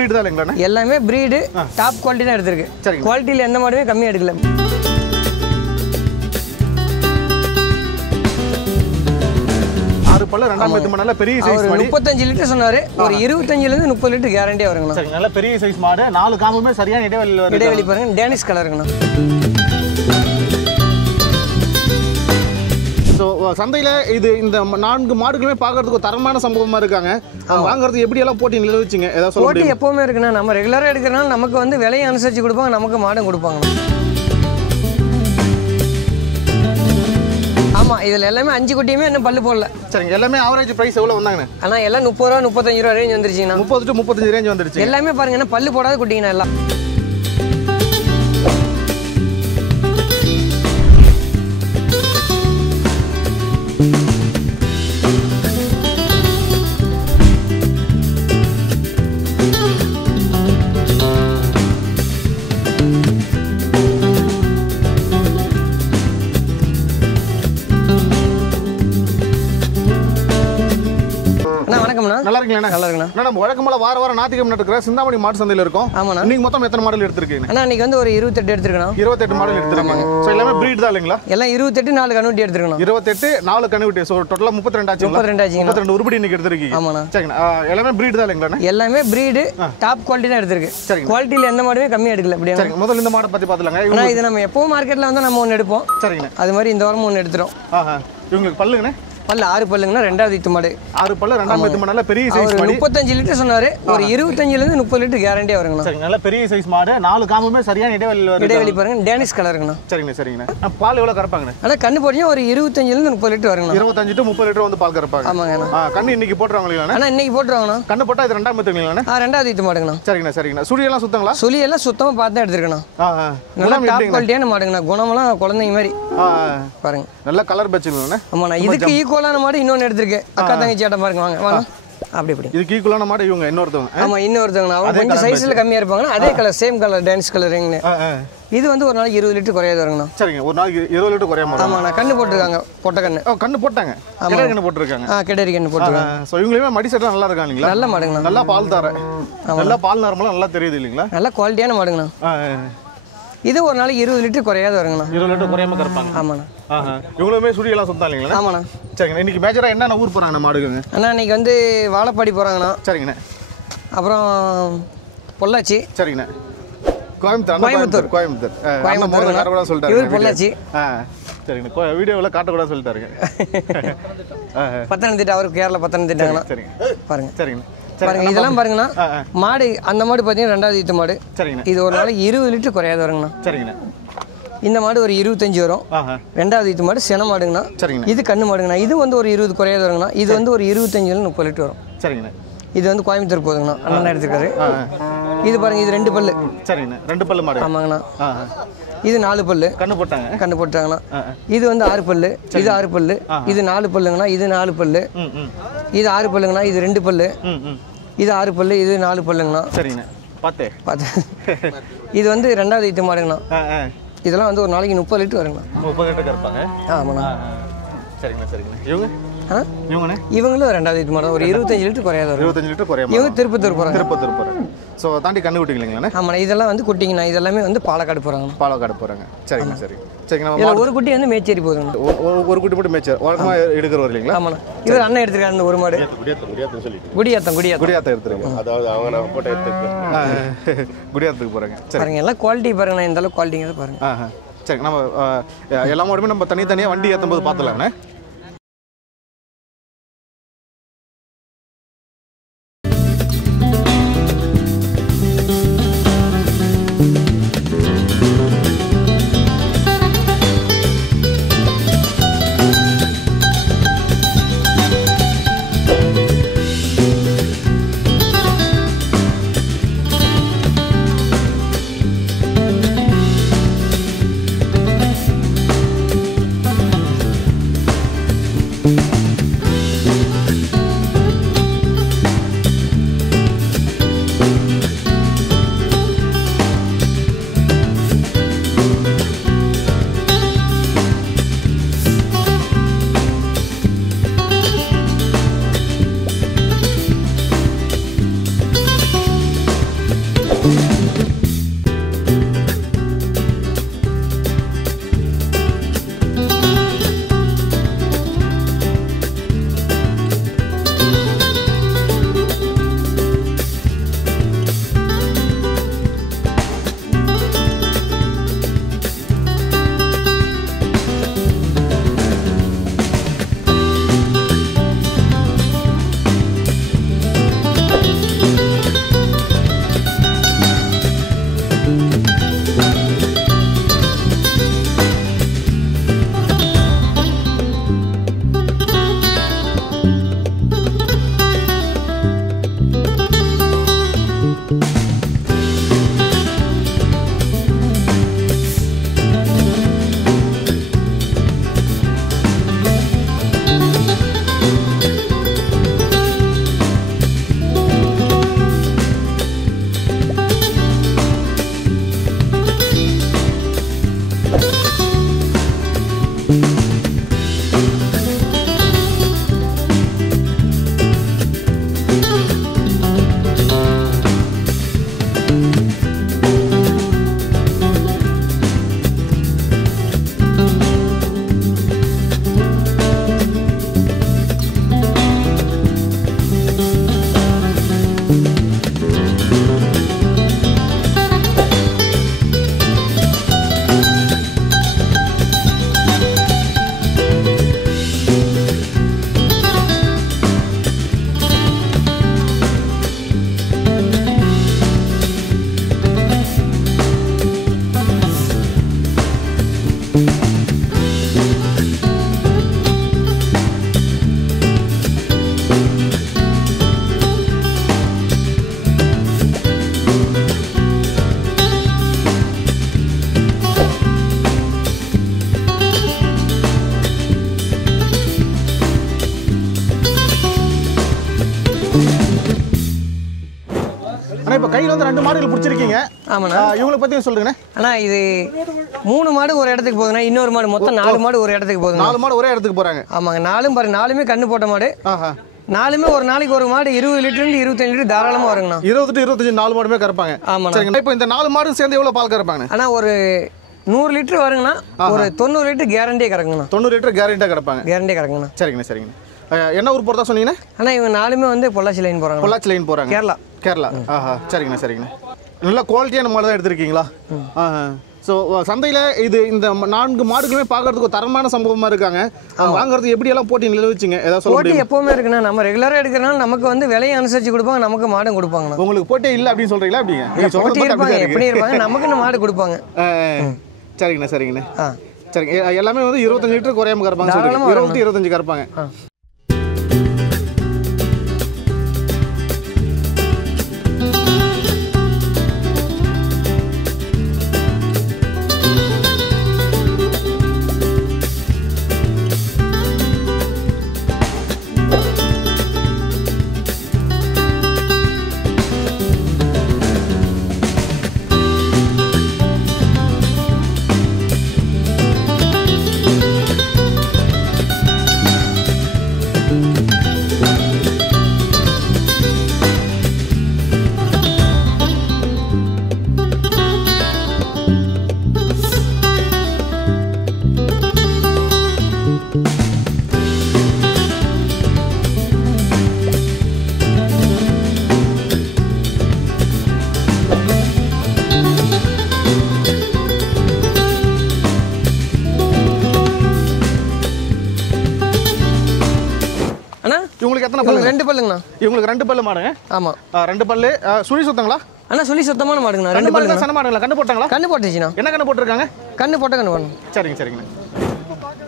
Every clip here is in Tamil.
பிரீட் தான் இல்லைங்களா? எல்லாமே பிரீடு டாப் குவாலிட்டி தான் எடுத்திருக்கு. குவாலிட்டியில் எந்த மாடுமே கம்மியாக எடுக்கல. பல்ல ரெண்டாம் பத்து நல்ல பெரிய சைஸ் மாடு. 35 லிட்டர் சொன்னாரு. ஒரு 25 ல இருந்து 30 லிட்டர் கேரண்டியா வருங்கண்ணா. சரி, நல்ல பெரிய சைஸ் மாடு. நாலு காம்புமே சரியான இடைவெளி பாருங்க. டேனிஷ் கலருங்கண்ணா. ஸோ சந்தையில் இது இந்த 4 மாடுகளுமே பார்க்கறதுக்கு தரமான சம்பவமா இருக்காங்க. வாங்குறது எப்படி எல்லாம் போட்டி நிலவுச்சிங்க ஏதாவது சொல்ல போட்டி எப்பவுமே இருக்குண்ணா. நம்ம ரெகுலராக எடுக்கிறனால நமக்கு வந்து விலையை அனுசரித்து கொடுப்பாங்க, நமக்கு மாடும் கொடுப்பாங்க. ஆமாம், இதில் எல்லாமே 5 குட்டியுமே இன்னும் பல்லு போடல. சரிங்க, எல்லாமே ஆவரேஜ் பிரைஸ் எவ்வளோ வந்தாங்கண்ணே? ஆனால் எல்லாம் 30 ரூபா 35 ரூபா ரேஞ்ச் வந்துருச்சுண்ணா. 30 to 35 ரேஞ்ச் வந்துருச்சு. எல்லாமே பாருங்க, என்ன பல்லு போடாத குட்டிங்கண்ணா எல்லாம். நல்லா இருக்கீங்களா? நல்லா இருக்குண்ணா. நம்ம வழக்கமான வாரம் ஞாயிற்றுக்கிழமை நடக்கிற சிந்தாமணி மாடு சந்தையில் இருக்கும். ஆமாண்ணா. இன்னைக்கு மொத்தம் எத்தனை மாடல் எடுத்துருக்கீங்க? அண்ணா இன்னைக்கு வந்து ஒரு 28 எடுத்துருக்கணும். 28 மாடல் எடுத்துருக்காங்க. ஸோ எல்லாமே பிரீட் தான் இல்லைங்களா? எல்லாம் 28 4 கண்ணுட்டி எடுத்துருக்கணும். 28 4 கண்ணுட்டி. ஸோ டோட்டலாக 32 ஆச்சு. 32 உருப்படி இன்னைக்கு எடுத்துருக்கீங்க. ஆமாண்ணா. சரிங்கண்ணா, எல்லாமே பிரீட் தான் இல்லைங்களா? எல்லாமே பிரீடு டாப் குவாலிட்டி தான் எடுத்திருக்கு. சரி, குவாலிட்டியில் எந்த மாடுமே கம்மியாக எடுக்கல. அப்படியே சரி, முதல்ல இந்த மாடை பற்றி பார்த்துலாங்க. இது நம்ம எப்பவும் மார்க்கெட்டில் வந்து நம்ம ஒன்று எடுப்போம். சரிங்கண்ணா, அது மாதிரி இந்த வாரமும் ஒன்று எடுத்துரும். இவங்களுக்கு பல்லுங்கண்ணே? பல்லு 6 பல்லுங்கண்ணா. ரெண்டாவது ஈத்து மாடு. 6 பல்லு ரெண்டாம் ஈத்து மாடு. நல்ல பெரிய சைஸ் மாடு. 35 லிட்டர் சொன்னாரு. ஒரு 25 ல இருந்து 30 லிட்டர் கேரண்டியா வருங்கண்ணா. சரி, நல்ல பெரிய சைஸ் மாடு. 4 காம்புமே சரியான இடைவெளி பாருங்க. டேனிஷ் கலருங்கண்ணா. சரிங்கண்ணா, சரிங்கண்ணா. பால் எவ்வளோ கறப்பாங்கண்ணே? ஆனால் கண்ணு போடுங்க ஒரு 25 ல இருந்து 30 லிட்டர் வருங்கண்ணா. 25 to 30 லிட்டர் வந்து பால் கறப்பாங்க. ஆமாங்கண்ணா. கண்ணு இன்னைக்கு போட்டுருவாங்களா? ஆனால் இன்னைக்கு போட்டுருவாங்கண்ணா. கண்ணு போட்டா இது ரெண்டாம் ஈத்துங்களா? ரெண்டாவது ஈத்து மாடுங்கண்ணா. சரிங்கண்ணா, சரிங்கண்ணா. சுழியெல்லாம் சுத்தங்களா? சுழியெல்லாம் சுத்தமாக பார்த்து தான் எடுத்துருக்கணும். நல்லா டாப் குவாலிட்டியான மாடுங்கண்ணா. குணமெல்லாம் குழந்தைங்க மாதிரி பாருங்க. நல்ல கலர் பச்சுங்கண்ணா. ஆமாண்ணா. இதுக்கு ஈக்குவலான மாடு இன்னொன்று எடுத்திருக்கு. அக்கா தங்கச்சி ஆட்டம் பாருங்க. வாங்க வாங்க. அப்படி இப்படி இதுக்கு ஈக்குவலான மாடு இவங்க இன்னொருத்தவங்க. ஆமா, இன்னொருத்தவங்க. அவங்க கொஞ்சம் சைஸ்ல கம்மியா இருப்பாங்கன்னா அதே கலர் சேம் கலர் டான்ஸ் கலருங்கண்ணே. இது வந்து ஒரு நாளைக்கு 20 லிட்டர் குறையாது வருங்கண்ணா. சரிங்க, ஒரு நாளைக்கு 20 லிட்டர் குறையாம வரும். ஆமாண்ணா. கண்ணு போட்டுருக்காங்க. பொட்டை கண்ணு. கண்ணு போட்டாங்க. கிடரி கண்ணு போட்டுருக்காங்க. கிடரி கண்ணு போட்டுருக்காங்க. ஸோ இவங்களுமே மடி செட்லாம் நல்லா இருக்காங்க இல்லைங்களா? நல்ல மாடுங்கண்ணா. நல்லா பால் தர, நல்லா பால் நார்மலாக நல்லா தெரியுது இல்லைங்களா? நல்ல குவாலிட்டியான மாடுங்கண்ணா. இது ஒரு நாளைக்கு 20 லிட்டர் குறையாது வருங்கண்ணா. 20 லிட்டர் குறையாம கறப்பாங்க. ஆமாண்ணா. இவங்களுமே சுடியெல்லாம் சுத்தம் இல்லைங்களா? ஆமாண்ணா. சரிங்கண்ணா, இன்னைக்கு மேஜராக என்னென்ன ஊர் போகிறாங்கண்ணா மாடுங்க? அண்ணா இன்னைக்கு வந்து வாழைப்பாடி போகிறாங்கண்ணா. சரிங்கண்ணா. அப்புறம் பொள்ளாச்சி. சரிங்கண்ணா. கோயம்புத்தூர். சொல்லிட்டாரு. இவர் பொள்ளாச்சி. சரிங்கண்ணா, வீடியோவில் காட்டக்கூடாது சொல்லிட்டாருங்க. பத்தனந்திட்டா. அவருக்கு கேரளா பத்தனந்திட்டாங்கண்ணா. சரிங்க, பாருங்க. சரிங்கண்ணா. பாருங்க, இதெல்லாம் பாருங்கண்ணா. மாடு அந்த மாடு பார்த்தீங்கன்னா ரெண்டாவது ஈத்து மாடு. சரிங்கண்ணா. இது ஒரு நாளைக்கு 20 லிட்டர் குறையாது வருங்கண்ணா. சரிங்கண்ணா. இந்த மாடு ஒரு 25 வரும். ரெண்டாவது ஈத்து மாடு சென மாடுங்கண்ணா. சரிங்கண்ணா. இது கண்ணு மாடுங்கண்ணா. இது வந்து ஒரு 20 குறையாது வருங்கண்ணா. இது வந்து ஒரு 25 ல 30 லிட்டர் வரும். சரிங்கண்ணா. இது வந்து கோயம்புத்தூர் போகுதுங்கண்ணா. அண்ணன் எடுத்துக்காரு. இது பாருங்க, இது 2 பல்லு. சரிங்கண்ணா, 2 பல்லு மாடு. ஆமாங்கண்ணா. இது 4 பல்லு. கண்ணு போட்டாங்க. கண்ணு போட்டாங்கண்ணா. இது வந்து 6 பல்லு. இது 6 பல்லு. இது 4 பல்லுங்கண்ணா. இது 4 பல்லு. இது 6 பல்லுங்கண்ணா. இது 2 பல்லு. இது 6 பல்லு. இது 4 பல்லுங்கண்ணா. சரிங்கண்ணா, பார்த்து. இது வந்து ரெண்டாவது ஈத்து மாடுங்கண்ணா. இதெல்லாம் வந்து ஒரு நாளைக்கு 30 லிட்டர் வருங்கண்ணா. 30 லிட்டர் கறப்பாங்க. ஆமாண்ணா. சரிங்கண்ணா, சரிங்கண்ணா. இவங்களும் ரெண்டாவது ஈத்து மாடு. ஒரு 25 லிட்டர் குறையாது வரும். 25 லிட்டர் குறையாம. இவங்க திருப்பத்தூர் போகிறாங்க. ஸோ தாண்டி கண்ணு குட்டிங்களா? ஆமாண்ணா. இதெல்லாம் வந்து குட்டிங்கண்ணா. இதெல்லாமே வந்து பாலக்காடு போகிறாங்க. பாலக்காடு போகிறாங்க. சரிங்கண்ணா, சரிங்கண்ணா. ஒரு குட்டி வந்து மேச்சேரி போகுதுங்க. ஒரு குட்டி மட்டும் மேய்ச்சர் வழக்கமாக எடுக்கிறவர் இல்லைங்களா? ஆமாண்ணா. இவர் அண்ணன் எடுத்துருக்காரு. அந்த ஒரு மாடு குடியாத்தம் எடுத்துருக்காங்க. அதாவது அவங்க நான் போட்டோ எடுத்துருக்கேன். குடியாத்துக்கு போகிறாங்க. பாருங்க, எல்லாம் குவாலிட்டி பாருங்கண்ணா. இந்த அளவுக்கு குவாலிட்டிங்க பாருங்க. சரி, நம்ம எல்லா மாடுமே நம்ம தனித்தனியாக வண்டி ஏற்றும் போது பார்த்துலாங்கண்ணே. கையில் வந்து 2 மாடுகள் பிடிச்சிருக்கீங்க. ஆமாண்ணா. இவங்களை பற்றி சொல்லுங்கண்ணே. அண்ணா இது 3 மாடு ஒரு இடத்துக்கு போகுதுண்ணா, இன்னொரு மாடு மொத்தம் 4 மாடு ஒரு இடத்துக்கு போகுது. 4 மாடு ஒரே இடத்துக்கு போகிறாங்க. ஆமாங்க, 4 பாருங்க, 4மே கண்ணு போட்ட மாடு. 4மே ஒரு நாளைக்கு ஒரு மாடு 20 லிட்டர்லேருந்து 25 லிட்டர் தாராளமாக வருங்கண்ணா. 20 to 25 4 மாடுமே கறப்பாங்க. ஆமாண்ணா. சரிங்க. இப்போ இந்த 4 மாடும் சேர்ந்து எவ்வளோ பால் கறப்பாங்க? ஆனால் ஒரு 100 லிட்டர் வருங்கண்ணா, ஒரு 90 லிட்டர் கேரண்டியே கறக்குங்கண்ணா. 90 லிட்டர் கேரண்டியாக கறப்பாங்க. கேரண்டியே கறக்குங்கண்ணா. சரிங்கண்ணா சரிங்கண்ணா. என்ன ஊர் போகிறதா சொன்னீங்கண்ணா? ஆனால் இவங்க 4மே வந்து பொள்ளாச்சி லைன் போகிறாங்க. பொள்ளாச்சி லைன் போகிறாங்க. கேரளா. சரிங்கண்ணா சரிங்கண்ணா. நல்ல குவாலிட்டியான மாடு தான் எடுத்திருக்கீங்களா? ஸோ சந்தையில் இது இந்த 4 மாடுகளுமே பார்க்கறதுக்கு ஒரு தரமான சம்பவமாக இருக்காங்க. வாங்குறது எப்படியெல்லாம் போட்டி நிலவுச்சிங்க ஏதாவது சொல்ல போட்டி எப்போவுமே இருக்குண்ணா. நம்ம ரெகுலராக எடுக்கிறனால நமக்கு வந்து விலையை அனுசரித்து கொடுப்பாங்க, நமக்கு மாடும் கொடுப்பாங்கண்ணா. உங்களுக்கு போட்டி இல்லை அப்படின்னு சொல்கிறீங்களா? அப்படிங்க போட்டி இருப்பாங்க, எப்படி இருப்பாங்க, நமக்கு மாடு கொடுப்பாங்க. சரிங்கண்ணா சரிங்கண்ணா. சரிங்க. எல்லாமே வந்து 25 லிட்டர் குறையாம கறப்பாங்க. 20 25 கறப்பாங்க. இவங்களுக்கு எத்தனை பல்லு? 2 பல்லுங்கண்ணா. இவங்களுக்கு 2 பல்லு மாடுங்க. ஆமாம், 2 பல்லு. சுழி சுத்தங்களா? அண்ணா சுழி சுத்தமான மாடுங்கண்ணா. 2 பல்லு சன மாடுங்களா? கண்ணு போட்டாங்களா? கண்ணு போட்டுச்சுண்ணா. என்ன கண்ணு போட்டிருக்காங்க? கண்ணு போட்ட கண்ணு வரணும். சரிங்க சரிங்கண்ணா.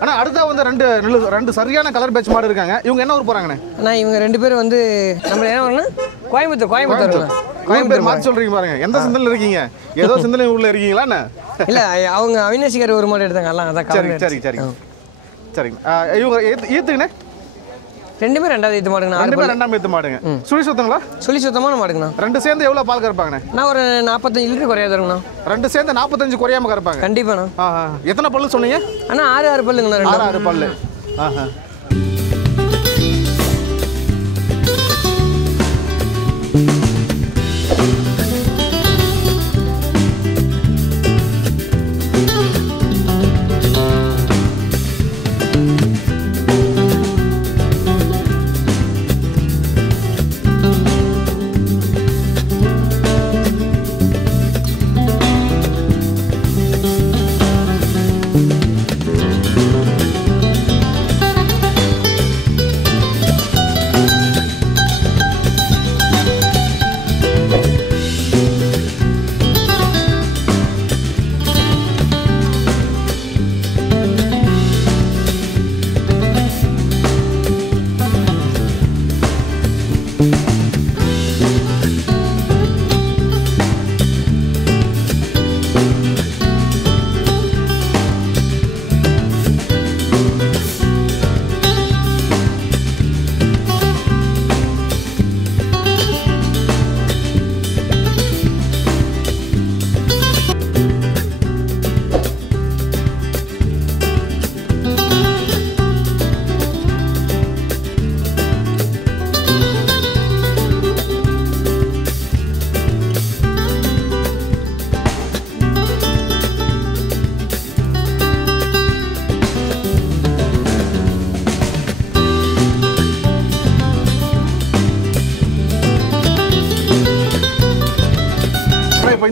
அண்ணா அடுத்தா வந்து 2 சரியான கலர் பேட்ச் மாடு இருக்காங்க. இவங்க என்ன ஊர் போகிறாங்கண்ணே? அண்ணா இவங்க 2 பேரும் வந்து நம்ம என்ன வரணும், கோயம்புத்தூர். கோயம்புத்தூர் மாற்றி சொல்கிறீங்க பாருங்க. எந்த சிந்தனையில் இருக்கீங்க? ஏதோ சிந்தனை ஊரில் இருக்கீங்களா? என்ன இல்லை, அவங்க அவினாசிக்கார் ஒரு மாடு எடுத்தாங்க. எல்லாம் அதான். சரிங்க சரிங்க. இவங்க ஈத்துங்கண்ணே? 2மே 2வது ஈத்து மாடுங்கண்ணா. 2மே ஈத்து மாடுங்க. சுழி சுத்தங்களா? சுழி சுத்தமான மாடுங்கண்ணா. 2 சேர்ந்து எவ்வளோ பால் கறப்பாங்கண்ணே? நான் ஒரு 45 லிட்டர் குறையாது வருங்கண்ணா. 2 சேர்ந்து 45 குறையாம கறப்பாங்க. கண்டிப்பாண்ணா. எத்தனை பல்லு சொன்னீங்க? அண்ணா 6 பல்லுங்கண்ணா. 6 பல்லு.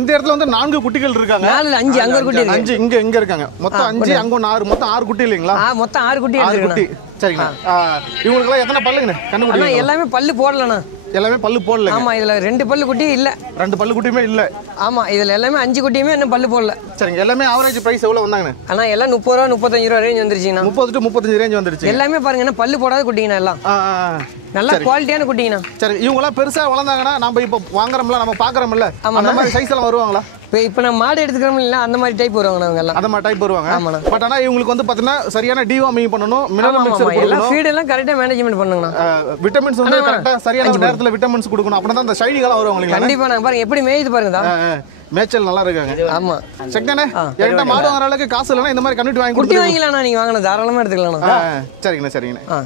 இந்த இடத்துல வந்து 4 குட்டிகள் இருக்காங்க. 5 அங்க ஒரு குட்டி இருக்கு. 5 இங்க இருக்காங்க. மொத்தம் 5 அங்க 6 மொத்தம் 6 குட்டி இல்லீங்களா? மொத்தம் 6 குட்டி இருக்கு. சரிங்க. இவங்களுக்கு எத்தனை பல்லுங்க? கண்ணு குட்டி. அண்ணா எல்லாமே பல்லு போடலண்ணா. எல்லாமே பல்லு போடல. ஆமா, இதுல 2 பல்லு குட்டி இல்ல. 2 பல்லு குட்டியுமே இல்ல. ஆமா, இதுல எல்லாமே 5 குட்டியுமே இன்னும் பல்லு போடல. சரிங்க. எல்லாமே ஆவரேஜ் பிரைஸ் எவ்வளவு வந்தாங்கண்ணே? அண்ணா எல்லாம் 30 ரூபா 35 ரூபா ரேஞ்ச் வந்துருச்சுங்கண்ணா. 30 to 35 ரேஞ்ச் வந்துருச்சு. எல்லாமே பாருங்க என்ன பல்லு போடாத குட்டிங்கண்ணா. எல்லாம் நல்ல குவாலிட்டியான குட்டிங்கண்ணா. சரி, இவங்க எல்லாம் பெருசா வளர்ந்தாங்கன்னா நம்ம இப்ப வாங்குறோம்ல, நம்ம பாக்குறோம்ல, அந்த மாதிரி சைஸ் எல்லாம் வருவாங்களா? இப்போ நம்ம மாடு எடுத்துக்கிறோம் இல்லை அந்த மாதிரி டைப் வருவாங்க அவங்க எல்லாம். அந்த மாதிரி டைப் வருவாங்க. ஆமாண்ணா. பட் ஆனால் இவங்களுக்கு வந்து பார்த்தீங்கன்னா சரியான டிவார்மிங் பண்ணணும், மினரல் மிக்சர் எல்லாம் கொடுக்கணும், ஃபீடெல்லாம் கரெக்டாக மேனேஜ்மெண்ட் பண்ணுங்கண்ணா. விட்டமின்ஸ் வந்து கரெக்டாக சரியான நேரத்தில் விட்டமின்ஸ் கொடுக்கணும். அப்படின்னா தான் அந்த ஷைனிங்கெல்லாம் வரும் உங்களுக்கு. கண்டிப்பாக நாங்கள் பாருங்க எப்படி மேயுது பாருங்க. மேய்ச்சல் நல்லா இருக்காங்க. ஆமா செக்தானே என்கிட்ட மாடு வாங்குற அளவுக்கு காசு இல்லைன்னா இந்த மாதிரி கன்வெர்ட் வாங்கி குட்டி வாங்கிக்கலாம். நீங்கள் வாங்கின தாராளமாக எடுத்துக்கலாம். சரிங்கண்ணா சரிங்கண்ணா.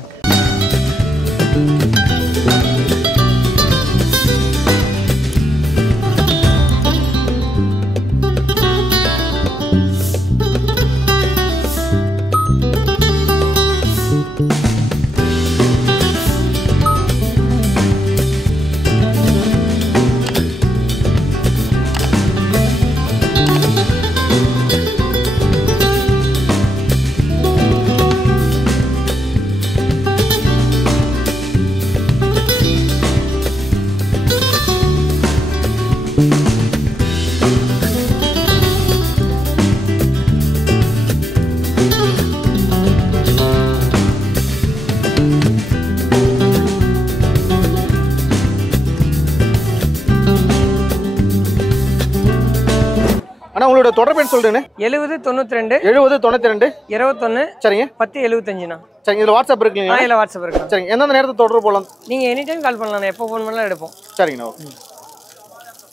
அண்ணா உங்களோட தொடர்பு எண் சொல்றேன்னு. 70 92 70 92 21 சரிங்க 10 75ண்ணா. சரிங்க. இதில் வாட்ஸ்அப் இருக்குங்களா? இல்லை வாட்ஸ்அப் இருக்கு. சரிங்க. எந்தெந்த நேரத்தை தொடர்பு போகலாம்? நீங்கள் எனி டைம் கால் பண்ணலாம். எப்போ ஃபோன் பண்ணலாம் எடுப்போம். சரிங்கண்ணா.